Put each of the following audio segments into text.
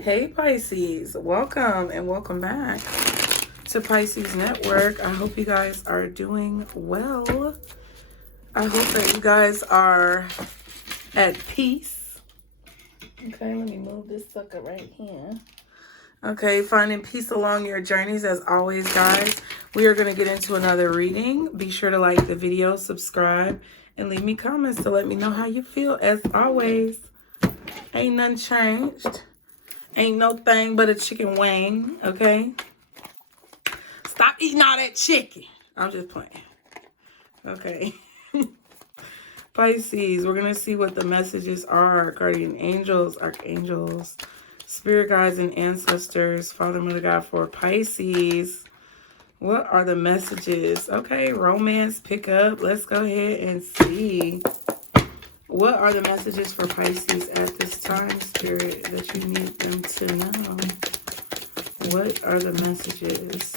Hey Pisces, welcome and welcome back to Pisces Network. I hope you guys are doing well. I hope that you guys are at peace. Okay, let me move this sucker right here. Okay, finding peace along your journeys as always, guys. We are going to get into another reading. Be sure to like the video, subscribe, and leave me comments to let me know how you feel. As always, ain't nothing changed. Ain't no thing but a chicken wing, okay? Stop eating all that chicken. I'm just playing. Okay. Pisces, we're going to see what the messages are. Guardian angels, archangels, spirit guides, and ancestors. Father, Mother, God for Pisces. What are the messages? Okay, romance, pick up. Let's go ahead and see. What are the messages for Pisces at this time, Spirit, that you need them to know? What are the messages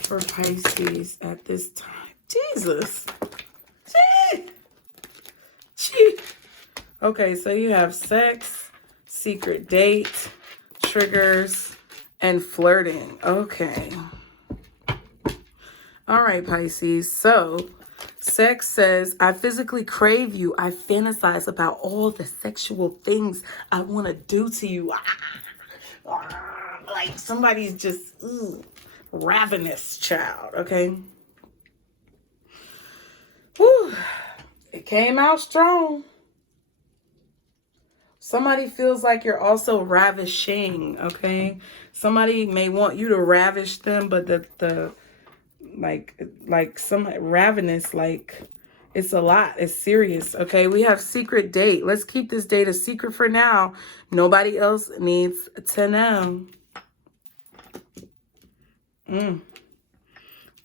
for Pisces at this time? Jesus. Gee. Okay, so you have sex, secret date, triggers, and flirting. Okay. All right, Pisces. So sex says, I physically crave you. I fantasize about all the sexual things I want to do to you. Like somebody's just ravenous child, okay? Whew. It came out strong. Somebody feels like you're also ravishing, okay? Somebody may want you to ravish them, but the like some ravenous, like it's a lot, it's serious. Okay, we have secret date. Let's keep this date a secret for now. Nobody else needs to know.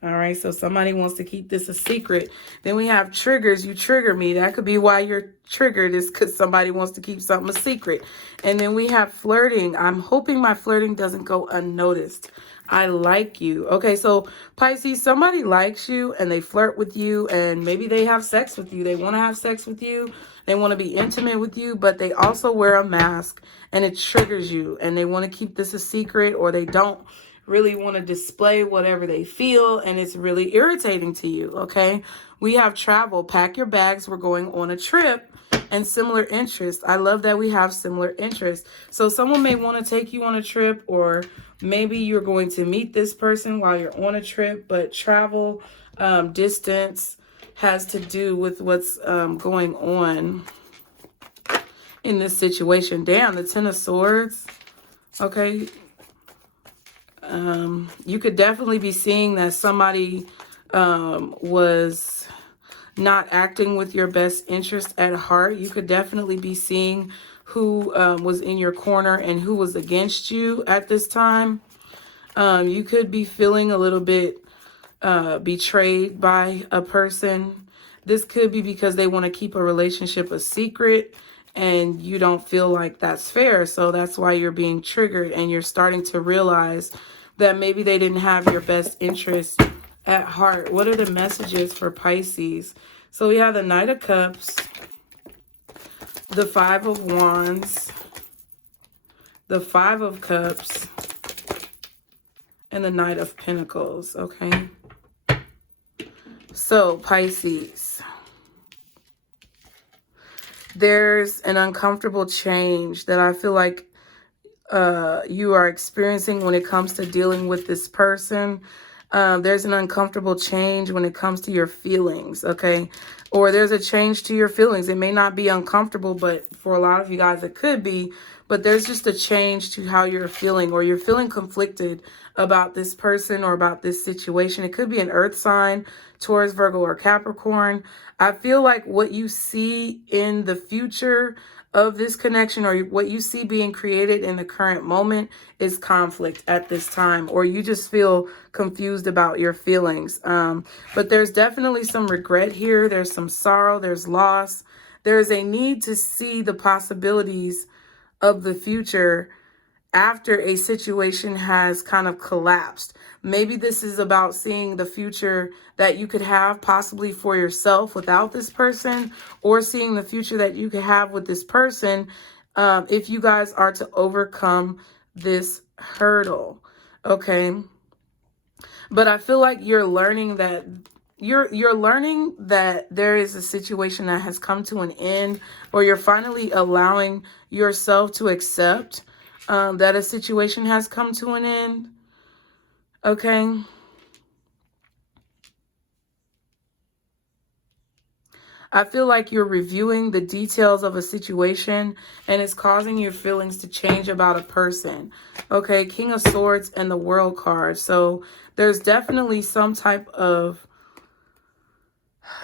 All right, so somebody wants to keep this a secret. Then we have triggers. You trigger me. That could be why you're triggered, is because somebody wants to keep something a secret. And then we have flirting. I'm hoping my flirting doesn't go unnoticed. I like you. Okay, so Pisces, somebody likes you and they flirt with you and maybe they have sex with you. They want to have sex with you. They want to be intimate with you, but they also wear a mask and it triggers you and they want to keep this a secret, or they don't really want to display whatever they feel, and it's really irritating to you, okay? We have travel. Pack your bags. We're going on a trip. And similar interests. I love that we have similar interests. So someone may want to take you on a trip, or maybe you're going to meet this person while you're on a trip, but travel, distance has to do with what's going on in this situation. Damn, the Ten of Swords. Okay. You could definitely be seeing that somebody was not acting with your best interest at heart. You could definitely be seeing who was in your corner and who was against you at this time. You could be feeling a little bit betrayed by a person. This could be because they want to keep a relationship a secret and you don't feel like that's fair. So that's why you're being triggered and you're starting to realize that maybe they didn't have your best interest at heart. What are the messages for Pisces? So we have the Knight of Cups, the Five of Wands, the Five of Cups, and the Knight of Pentacles, okay? So Pisces, there's an uncomfortable change that I feel like you are experiencing when it comes to dealing with this person. There's an uncomfortable change when it comes to your feelings, okay? Or there's a change to your feelings. It may not be uncomfortable, but for a lot of you guys, it could be. But there's just a change to how you're feeling, or you're feeling conflicted about this person or about this situation. It could be an earth sign, Taurus, Virgo, or Capricorn. I feel like what you see in the future of this connection, or what you see being created in the current moment, is conflict at this time, or you just feel confused about your feelings. But there's definitely some regret here. There's some sorrow. There's loss. There's a need to see the possibilities of the future after a situation has kind of collapsed. Maybe this is about seeing the future that you could have possibly for yourself without this person, or seeing the future that you could have with this person if you guys are to overcome this hurdle. Okay. But I feel like you're learning that you're learning that there is a situation that has come to an end, or you're finally allowing yourself to accept that a situation has come to an end. Okay. I feel like you're reviewing the details of a situation, and it's causing your feelings to change about a person. Okay, King of Swords and the World card. So there's definitely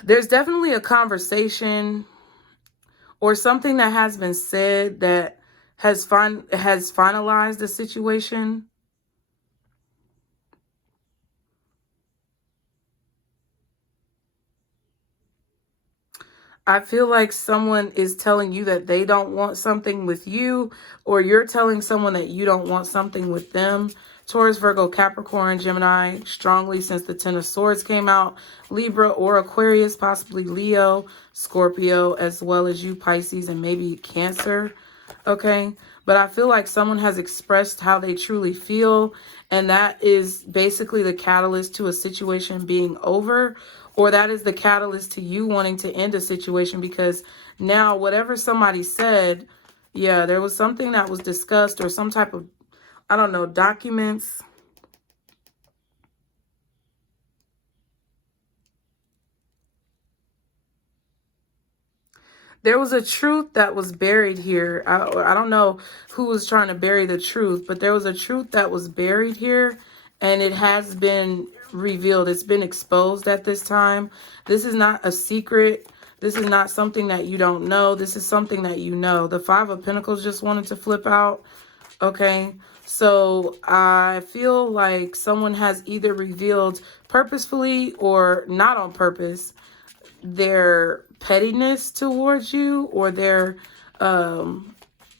there's definitely a conversation or something that has been said that has finalized the situation. I feel like someone is telling you that they don't want something with you, or you're telling someone that you don't want something with them. Taurus, Virgo, Capricorn, Gemini, strongly since the Ten of Swords came out. Libra or Aquarius, possibly Leo, Scorpio, as well as you, Pisces, and maybe Cancer. Okay, but I feel like someone has expressed how they truly feel, and that is basically the catalyst to a situation being over, or that is the catalyst to you wanting to end a situation, because now whatever somebody said, yeah, there was something that was discussed, or some type of, I don't know, documents. There was a truth that was buried here. I don't know who was trying to bury the truth, but there was a truth that was buried here, and it has been revealed. It's been exposed at this time. This is not a secret. This is not something that you don't know. This is something that you know. The Five of Pentacles just wanted to flip out. Okay, so I feel like someone has either revealed purposefully or not on purpose their pettiness towards you, or their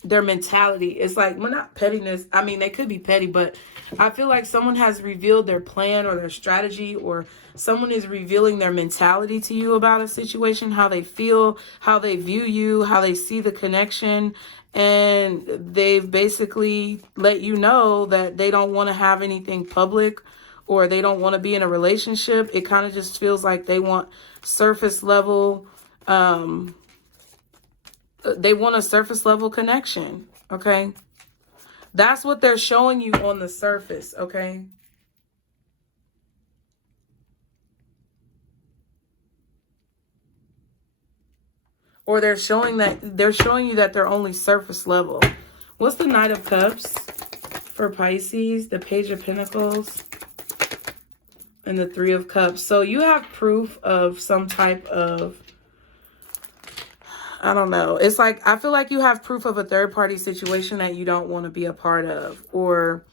mentality. It's like, well, not pettiness. I mean, they could be petty, but I feel like someone has revealed their plan or their strategy, or someone is revealing their mentality to you about a situation, how they feel, how they view you, how they see the connection. And they've basically let you know that they don't want to have anything public, or they don't want to be in a relationship. It kind of just feels like they want surface level, they want a surface level connection. Okay, that's what they're showing you on the surface. Okay, or they're showing you that they're only surface level. What's the Knight of Cups for Pisces? The Page of Pentacles and the Three of Cups. So you have proof of some type of, I don't know. It's like, I feel like you have proof of a third party situation that you don't want to be a part of, or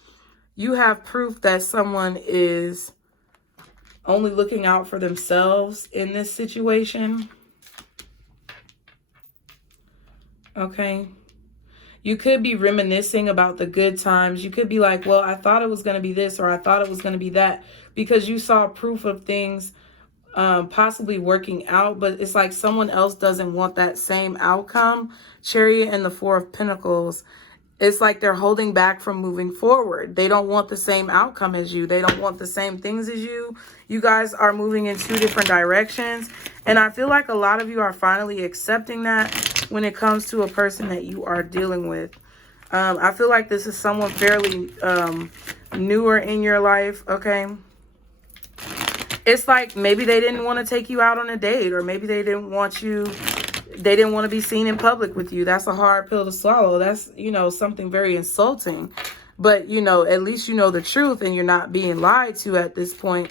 you have proof that someone is only looking out for themselves in this situation. Okay. You could be reminiscing about the good times. You could be like, well, I thought it was going to be this, or I thought it was going to be that, because you saw proof of things possibly working out, but it's like someone else doesn't want that same outcome. Chariot and the Four of Pentacles. It's like they're holding back from moving forward. They don't want the same outcome as you. They don't want the same things as you. You guys are moving in two different directions. And I feel like a lot of you are finally accepting that when it comes to a person that you are dealing with. I feel like this is someone fairly newer in your life, okay? It's like maybe they didn't want to take you out on a date, or maybe they didn't want to be seen in public with you. That's a hard pill to swallow. That's, you know, something very insulting. But, you know, at least you know the truth and you're not being lied to at this point.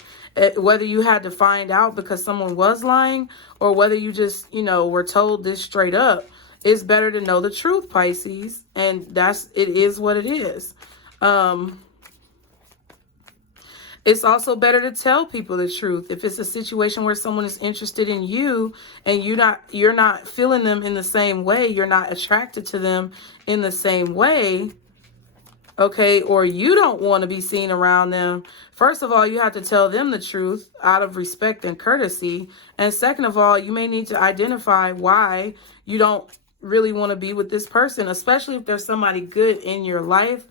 Whether you had to find out because someone was lying, or whether you just, you know, were told this straight up, it's better to know the truth, Pisces. And it is what it is. It's also better to tell people the truth. If it's a situation where someone is interested in you and you're not feeling them in the same way, you're not attracted to them in the same way, okay, or you don't want to be seen around them, first of all, you have to tell them the truth out of respect and courtesy. And second of all, you may need to identify why you don't really want to be with this person, especially if there's somebody good in your life.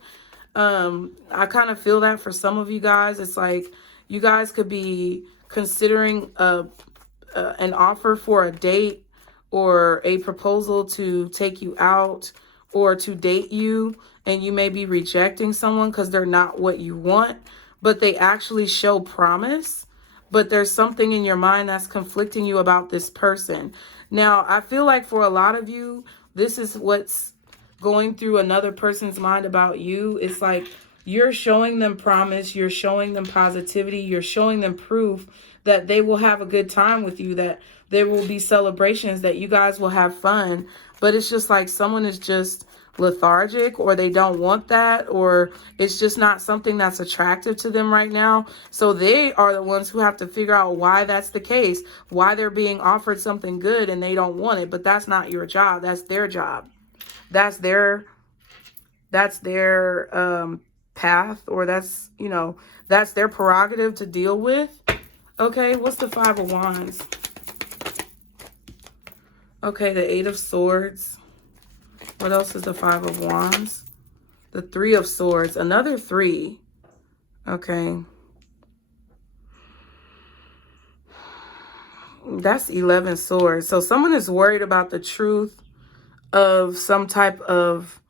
I kind of feel that for some of you guys. It's like you guys could be considering an offer for a date or a proposal to take you out or to date you, and you may be rejecting someone because they're not what you want, but they actually show promise. But there's something in your mind that's conflicting you about this person. Now, I feel like for a lot of you, this is what's going through another person's mind about you. It's like you're showing them promise, you're showing them positivity, you're showing them proof that they will have a good time with you, that there will be celebrations, that you guys will have fun. But it's just like someone is just lethargic, or they don't want that, or it's just not something that's attractive to them right now. So they are the ones who have to figure out why that's the case, why they're being offered something good and they don't want it. But that's not your job. That's their job. That's their path, or that's, you know, that's their prerogative to deal with. Okay, what's the Five of Wands? Okay, the Eight of Swords. What else is the Five of Wands? The Three of Swords. Another three. Okay. That's 11 swords. So someone is worried about the truth of some type of...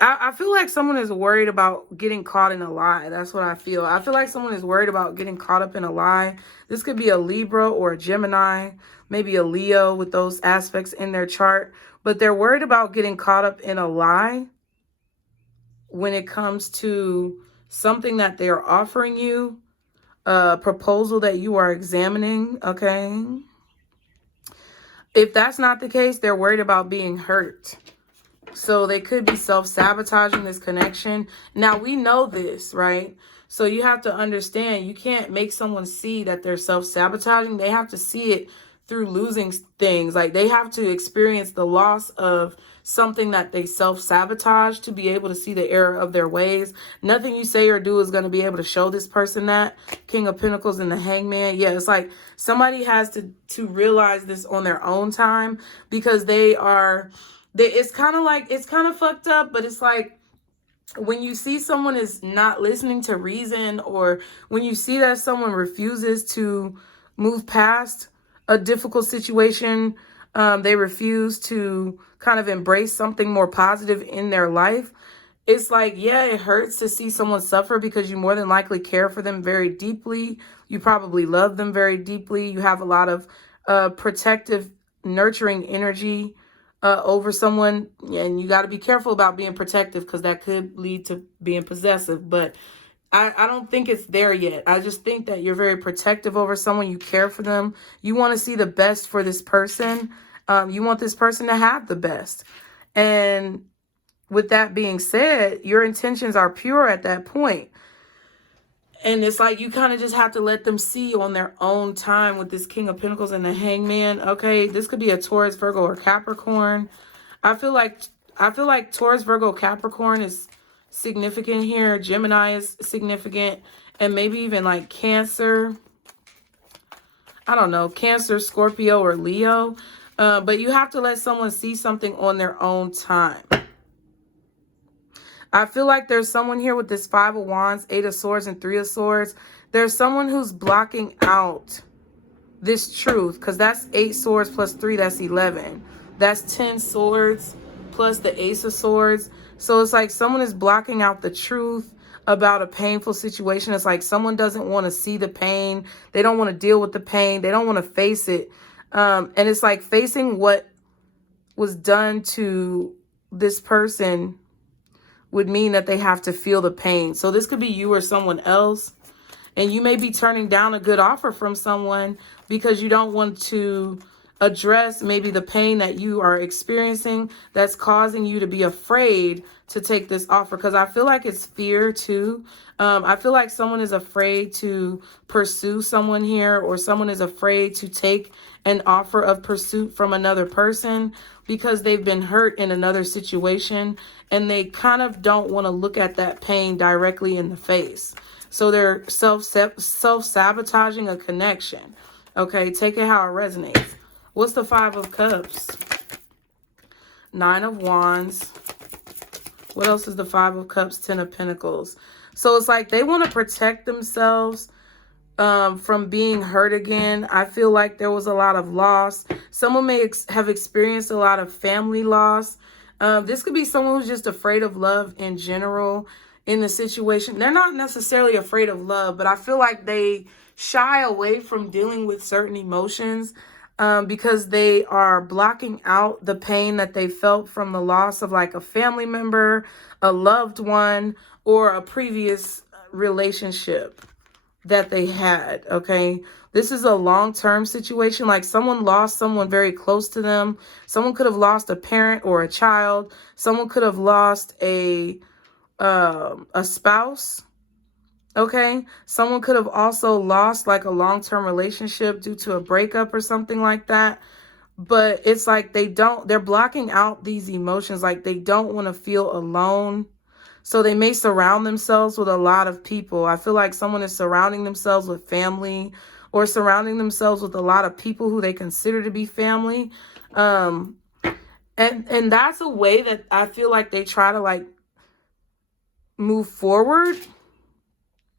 I feel like someone is worried about getting caught in a lie. That's what I feel. I feel like someone is worried about getting caught up in a lie. This could be a Libra or a Gemini, maybe a Leo with those aspects in their chart. But they're worried about getting caught up in a lie when it comes to something that they're offering you, a proposal that you are examining, okay? If that's not the case, they're worried about being hurt. So they could be self-sabotaging this connection. Now, we know this, right? So you have to understand, you can't make someone see that they're self-sabotaging. They have to see it through losing things. Like, they have to experience the loss of something that they self-sabotage to be able to see the error of their ways. Nothing you say or do is going to be able to show this person that. King of Pentacles and the Hangman. Yeah, it's like somebody has to realize this on their own time, because it's kind of fucked up, but it's like, when you see someone is not listening to reason, or when you see that someone refuses to move past a difficult situation, they refuse to kind of embrace something more positive in their life. It's like, yeah, it hurts to see someone suffer, because you more than likely care for them very deeply. You probably love them very deeply. You have a lot of protective, nurturing energy over someone, and you got to be careful about being protective, because that could lead to being possessive. But I don't think it's there yet. I just think that you're very protective over someone. You care for them. You want to see the best for this person. You want this person to have the best. And with that being said, your intentions are pure at that point. And it's like you kind of just have to let them see on their own time with this King of Pentacles and the Hangman. Okay, this could be a Taurus, Virgo, or Capricorn. I feel like Taurus, Virgo, Capricorn is significant here. Gemini is significant, and maybe even like Cancer. I don't know, Cancer, Scorpio, or Leo. But you have to let someone see something on their own time. I feel like there's someone here with this Five of Wands, Eight of Swords, and Three of Swords. There's someone who's blocking out this truth, because that's 8 swords plus 3, that's 11. That's 10 swords plus the Ace of Swords. So it's like someone is blocking out the truth about a painful situation. It's like someone doesn't want to see the pain. They don't want to deal with the pain. They don't want to face it. And it's like facing what was done to this person would mean that they have to feel the pain. So this could be you or someone else. And you may be turning down a good offer from someone because you don't want to address maybe the pain that you are experiencing that's causing you to be afraid to take this offer. Because I feel like it's fear too. I feel like someone is afraid to pursue someone here, or someone is afraid to take an offer of pursuit from another person because they've been hurt in another situation, and they kind of don't want to look at that pain directly in the face. So they're self-sabotaging a connection. Okay, take it how it resonates. What's the Five of Cups? Nine of Wands. What else is the Five of Cups, Ten of Pentacles? So it's like they want to protect themselves from being hurt again. I feel like there was a lot of loss. Someone may have experienced a lot of family loss. This could be someone who's just afraid of love in general in the situation. They're not necessarily afraid of love, but I feel like they shy away from dealing with certain emotions because they are blocking out the pain that they felt from the loss of like a family member, a loved one, or a previous relationship that they had. Okay, this is a long-term situation. Like someone lost someone very close to them. Someone could have lost a parent or a child. Someone could have lost a spouse. Okay, someone could have also lost like a long-term relationship due to a breakup or something like that. But it's like they're blocking out these emotions. Like they don't want to feel alone. So they may surround themselves with a lot of people. I feel like someone is surrounding themselves with family or surrounding themselves with a lot of people who they consider to be family. And that's a way that I feel like they try to like move forward.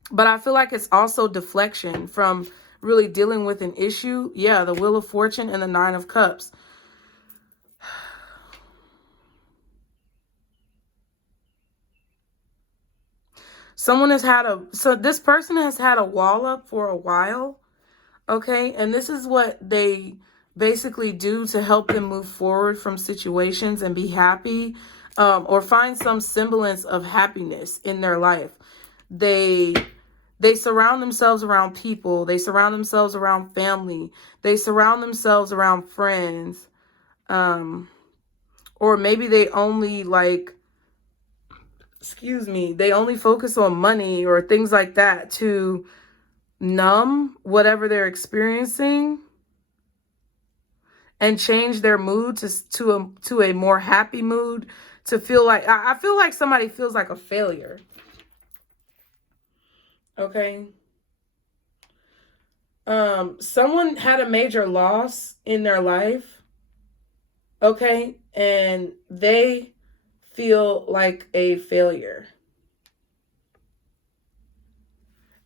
But I feel like it's also deflection from really dealing with an issue. Yeah, the Wheel of Fortune and the Nine of Cups. This person has had a wall up for a while. Okay, and this is what they basically do to help them move forward from situations and be happy, or find some semblance of happiness in their life. They surround themselves around people. They surround themselves around family. They surround themselves around friends. Or maybe they only they only focus on money or things like that to numb whatever they're experiencing and change their mood to a more happy mood, to feel like, I feel like somebody feels like a failure. Okay. Someone had a major loss in their life. Okay. And they feel like a failure.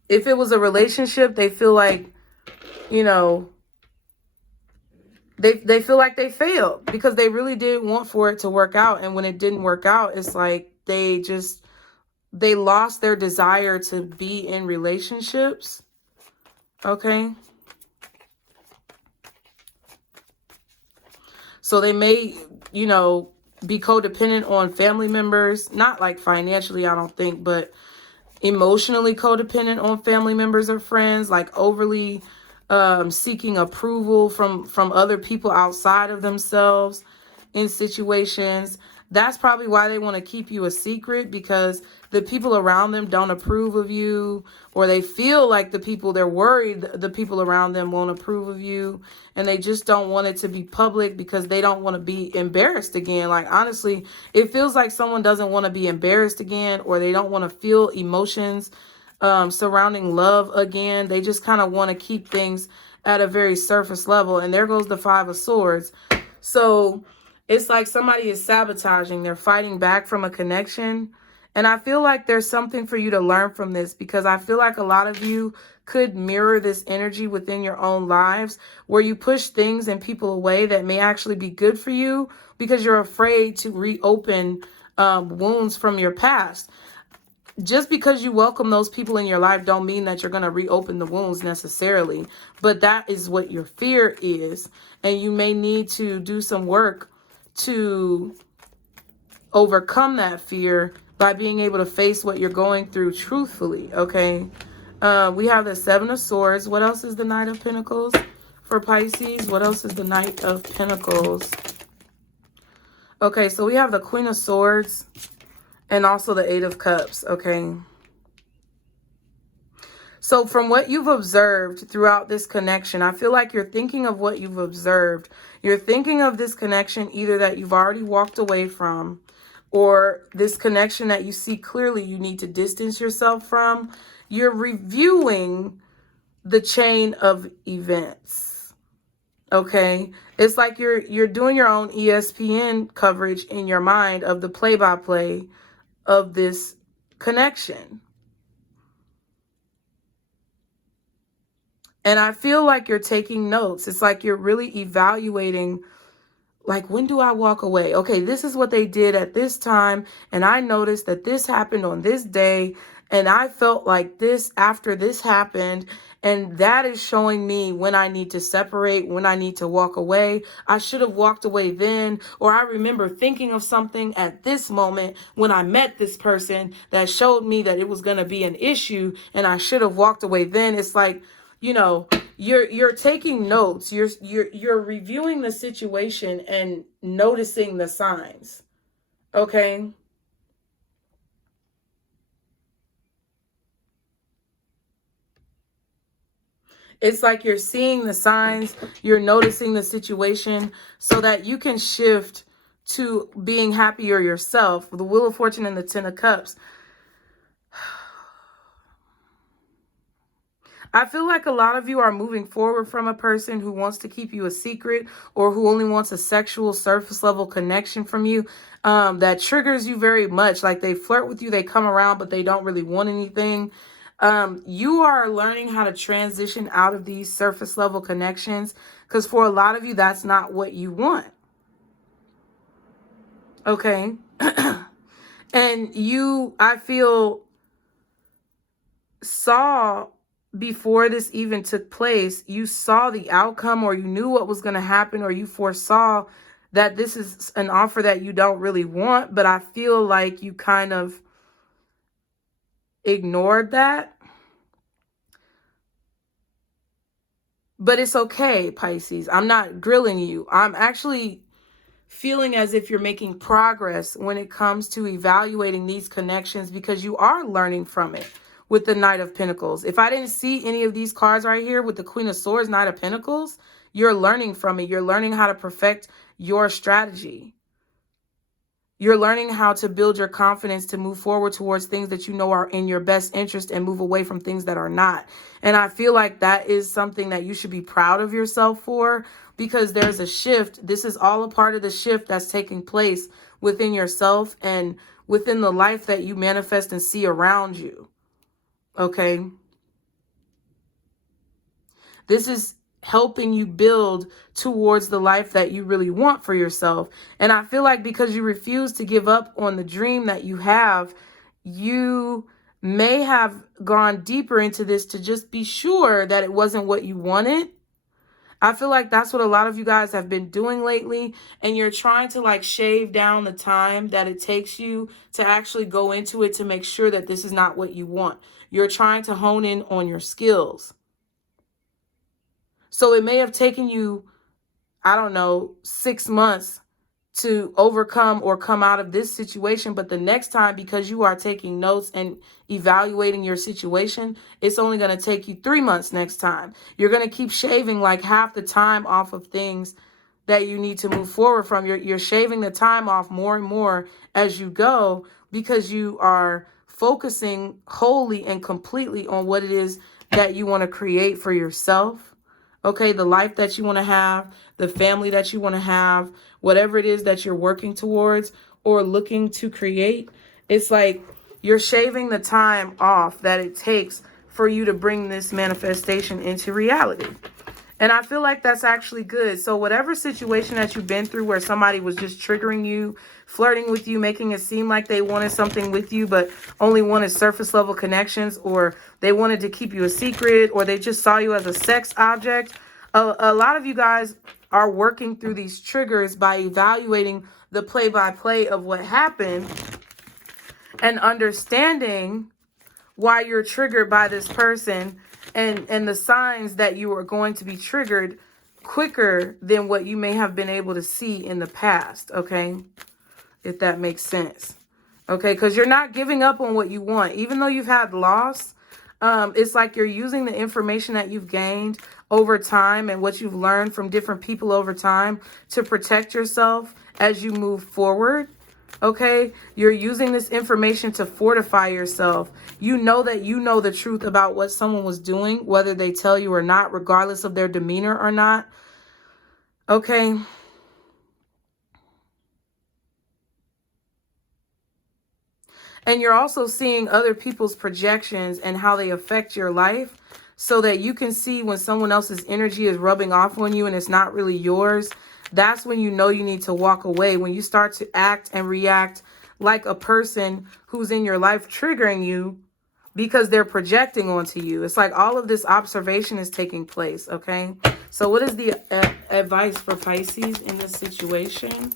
If it was a relationship, they feel like, you know, they feel like they failed because they really did want for it to work out. And when it didn't work out, it's like they lost their desire to be in relationships. Okay. So they may, be codependent on family members, not like financially, I don't think, but emotionally codependent on family members or friends, like overly seeking approval from other people outside of themselves in situations. That's probably why they want to keep you a secret, because the people around them don't approve of you, or they feel like they're worried the people around them won't approve of you, and they just don't want it to be public because they don't want to be embarrassed again. Like, honestly, it feels like someone doesn't want to be embarrassed again, or they don't want to feel emotions surrounding love again. They just kind of want to keep things at a very surface level. And there goes the Five of Swords. So it's like somebody is sabotaging. They're fighting back from a connection. And I feel like there's something for you to learn from this, because I feel like a lot of you could mirror this energy within your own lives, where you push things and people away that may actually be good for you because you're afraid to reopen wounds from your past. Just because you welcome those people in your life don't mean that you're going to reopen the wounds necessarily. But that is what your fear is. And you may need to do some work to overcome that fear by being able to face what you're going through truthfully. Okay. We have the Seven of Swords. What else is the Knight of Pentacles for Pisces? What else is the Knight of Pentacles? Okay. So we have the Queen of Swords. And also the Eight of Cups, okay? So from what you've observed throughout this connection, I feel like you're thinking of what you've observed. You're thinking of this connection either that you've already walked away from, or this connection that you see clearly you need to distance yourself from. You're reviewing the chain of events. Okay, it's like you're doing your own ESPN coverage in your mind of the play-by-play of this connection. And I feel like you're taking notes. It's like you're really evaluating, like, when do I walk away? Okay, this is what they did at this time, and I noticed that this happened on this day, and I felt like this after this happened, and that is showing me when I need to separate, when I need to walk away. I should have walked away then, or I remember thinking of something at this moment when I met this person that showed me that it was going to be an issue, and I should have walked away then. It's like, you know, you're taking notes, you're reviewing the situation and noticing the signs. Okay, it's like you're seeing the signs, you're noticing the situation so that you can shift to being happier yourself. The Wheel of Fortune and the Ten of Cups. I feel like a lot of you are moving forward from a person who wants to keep you a secret, or who only wants a sexual surface level connection from you, that triggers you very much. Like, they flirt with you, they come around, but they don't really want anything. You are learning how to transition out of these surface level connections, because for a lot of you, that's not what you want. Okay. And you, I feel, saw, before this even took place, you saw the outcome, or you knew what was going to happen, or you foresaw that this is an offer that you don't really want, but I feel like you kind of ignored that. But it's okay, Pisces. I'm not grilling you. I'm actually feeling as if you're making progress when it comes to evaluating these connections, because you are learning from it. With the Knight of Pentacles, if I didn't see any of these cards right here with the Queen of Swords, Knight of Pentacles, you're learning from it. You're learning how to perfect your strategy. You're learning how to build your confidence to move forward towards things that you know are in your best interest, and move away from things that are not. And I feel like that is something that you should be proud of yourself for, because there's a shift. This is all a part of the shift that's taking place within yourself and within the life that you manifest and see around you. Okay. This is helping you build towards the life that you really want for yourself. And I feel like because you refuse to give up on the dream that you have, you may have gone deeper into this to just be sure that it wasn't what you wanted. I feel like that's what a lot of you guys have been doing lately, and you're trying to like shave down the time that it takes you to actually go into it to make sure that this is not what you want. You're trying to hone in on your skills. So it may have taken you, I don't know, 6 months to overcome or come out of this situation. But the next time, because you are taking notes and evaluating your situation, it's only going to take you 3 months next time. You're going to keep shaving like half the time off of things that you need to move forward from. You're shaving the time off more and more as you go, because you are focusing wholly and completely on what it is that you want to create for yourself. Okay, the life that you want to have, the family that you want to have, whatever it is that you're working towards or looking to create. It's like you're shaving the time off that it takes for you to bring this manifestation into reality. And I feel like that's actually good. So whatever situation that you've been through where somebody was just triggering you, flirting with you, making it seem like they wanted something with you, but only wanted surface level connections, or they wanted to keep you a secret, or they just saw you as a sex object. A lot of you guys are working through these triggers by evaluating the play-by-play of what happened and understanding why you're triggered by this person, and the signs that you are going to be triggered quicker than what you may have been able to see in the past. Okay, if that makes sense. Okay, because you're not giving up on what you want, even though you've had loss. It's like you're using the information that you've gained over time and what you've learned from different people over time to protect yourself as you move forward. Okay, you're using this information to fortify yourself. You know that you know the truth about what someone was doing, whether they tell you or not, regardless of their demeanor or not. Okay. And you're also seeing other people's projections and how they affect your life, so that you can see when someone else's energy is rubbing off on you and it's not really yours. That's when you know you need to walk away. When you start to act and react like a person who's in your life triggering you because they're projecting onto you. It's like all of this observation is taking place, okay? So what is the advice for Pisces in this situation?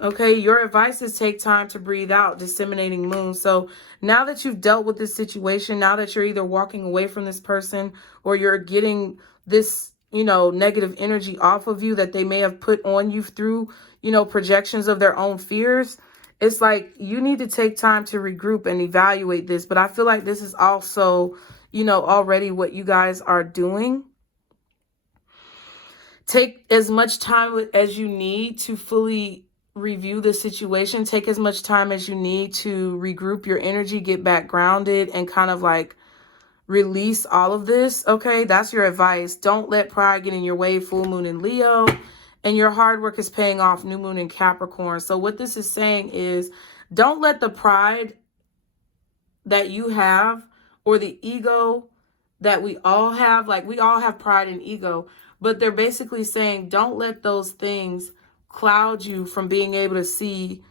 Okay, your advice is take time to breathe out, disseminating moon. So now that you've dealt with this situation, now that you're either walking away from this person or you're getting this, you know, negative energy off of you that they may have put on you through, you know, projections of their own fears, it's like you need to take time to regroup and evaluate this. But I feel like this is also, you know, already what you guys are doing. Take as much time as you need to fully review the situation. Take as much time as you need to regroup your energy, get back grounded, and kind of like release all of this. Okay, that's your advice. Don't let pride get in your way. Full moon in Leo, and your hard work is paying off. New moon in Capricorn. So what this is saying is, don't let the pride that you have or the ego that we all have, like we all have pride and ego, but they're basically saying don't let those things cloud you from being able to see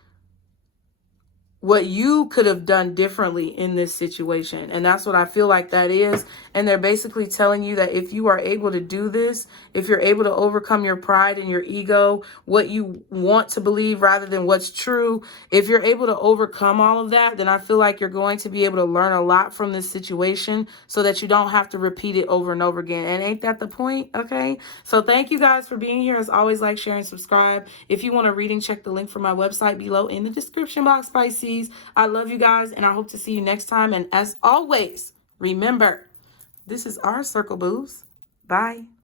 what you could have done differently in this situation. And that's what I feel like that is. And they're basically telling you that if you are able to do this, if you're able to overcome your pride and your ego, what you want to believe rather than what's true, if you're able to overcome all of that, then I feel like you're going to be able to learn a lot from this situation so that you don't have to repeat it over and over again. And ain't that the point? Okay. So thank you guys for being here. As always, like, share, and subscribe. If you want a reading, check the link for my website below in the description box, Pisces. I love you guys, and I hope to see you next time. And as always, remember, this is our circle, boos. Bye.